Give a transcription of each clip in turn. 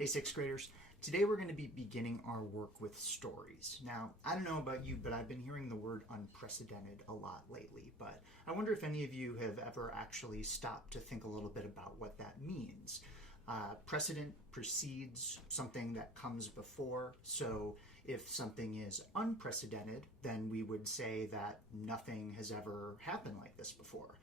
Hey, sixth graders. Today we're going to be beginning our work with stories. Now, I don't know about you, but I've been hearing the word unprecedented a lot lately, but I wonder if any of you have ever actually stopped to think a little bit about what that means. Precedent precedes something that comes before, so if something is unprecedented, then we would say that nothing has ever happened like this before.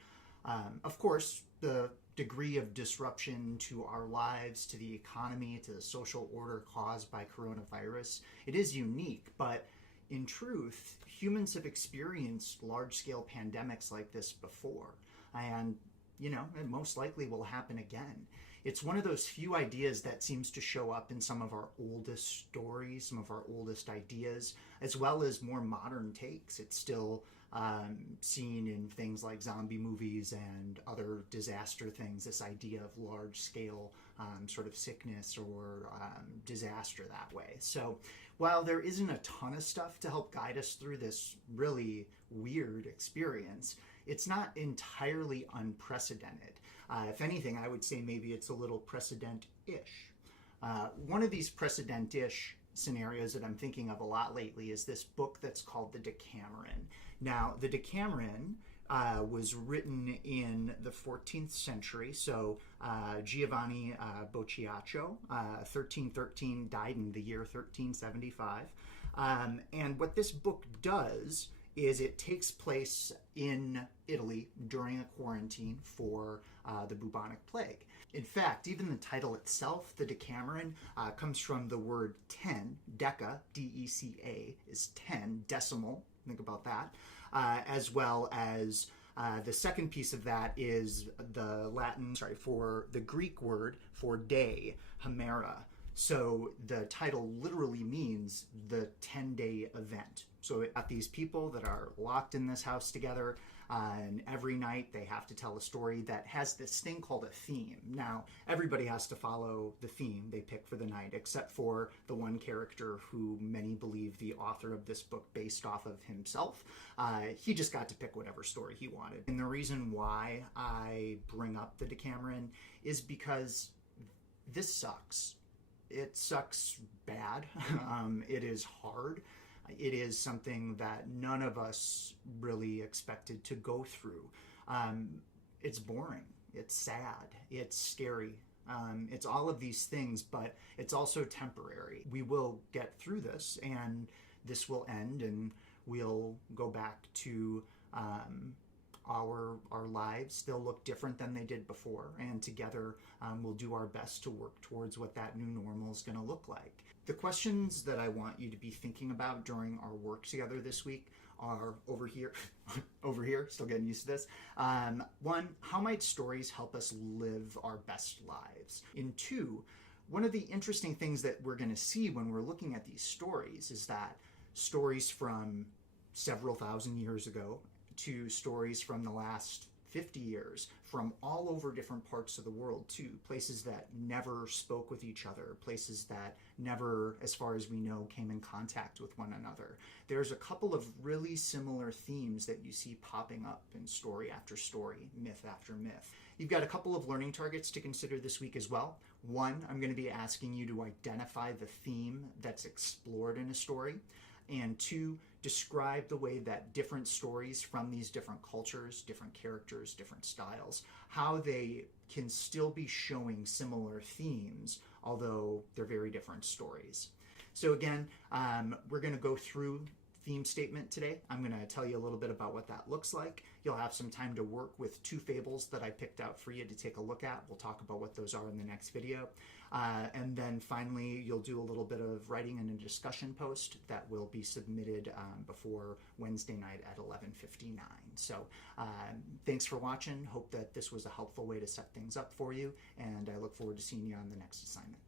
Of course, the degree of disruption to our lives, to the economy, to the social order caused by coronavirus, it is unique, but in truth, humans have experienced large-scale pandemics like this before, and it most likely will happen again. It's one of those few ideas that seems to show up in some of our oldest stories, some of our oldest ideas, as well as more modern takes. It's still seen in things like zombie movies and other disaster things, this idea of large-scale sort of sickness or disaster that way. So while there isn't a ton of stuff to help guide us through this really weird experience, it's not entirely unprecedented. If anything, I would say maybe it's a little precedent-ish. One of these precedent-ish scenarios that I'm thinking of a lot lately is this book that's called The Decameron. Now, The Decameron was written in the 14th century, so Giovanni Boccaccio, 1313, died in the year 1375. And what this book does is it takes place in Italy during a quarantine for the bubonic plague. In fact, even the title itself, the Decameron, comes from the word 10, deca, D-E-C-A, is 10, decimal, think about that, as well as the second piece of that is for the Greek word for day, hemera. So the title literally means the 10-day event. So it got these people that are locked in this house together, and every night they have to tell a story that has this thing called a theme. Now, everybody has to follow the theme they pick for the night, except for the one character who many believe the author of this book based off of himself. He just got to pick whatever story he wanted. And the reason why I bring up the Decameron is because this sucks. It sucks bad. It is hard. It is something that none of us really expected to go through. It's boring. It's sad. It's scary. It's all of these things, but it's also temporary. We will get through this, and this will end, and we'll go back to our lives. They'll look different than they did before, and together we'll do our best to work towards what that new normal is going to look like. The questions that I want you to be thinking about during our work together this week are over here, still getting used to this. One, how might stories help us live our best lives? And two, one of the interesting things that we're going to see when we're looking at these stories is that stories from several thousand years ago to stories from the last 50 years, from all over different parts of the world too, places that never spoke with each other, places that never, as far as we know, came in contact with one another. There's a couple of really similar themes that you see popping up in story after story, myth after myth. You've got a couple of learning targets to consider this week as well. One, I'm going to be asking you to identify the theme that's explored in a story. And two, describe the way that different stories from these different cultures, different characters, different styles, how they can still be showing similar themes, although they're very different stories. So again, we're going to go through theme statement today. I'm going to tell you a little bit about what that looks like. You'll have some time to work with two fables that I picked out for you to take a look at. We'll talk about what those are in the next video. And then finally, you'll do a little bit of writing in a discussion post that will be submitted before Wednesday night at 11:59. So thanks for watching. Hope that this was a helpful way to set things up for you, and I look forward to seeing you on the next assignment.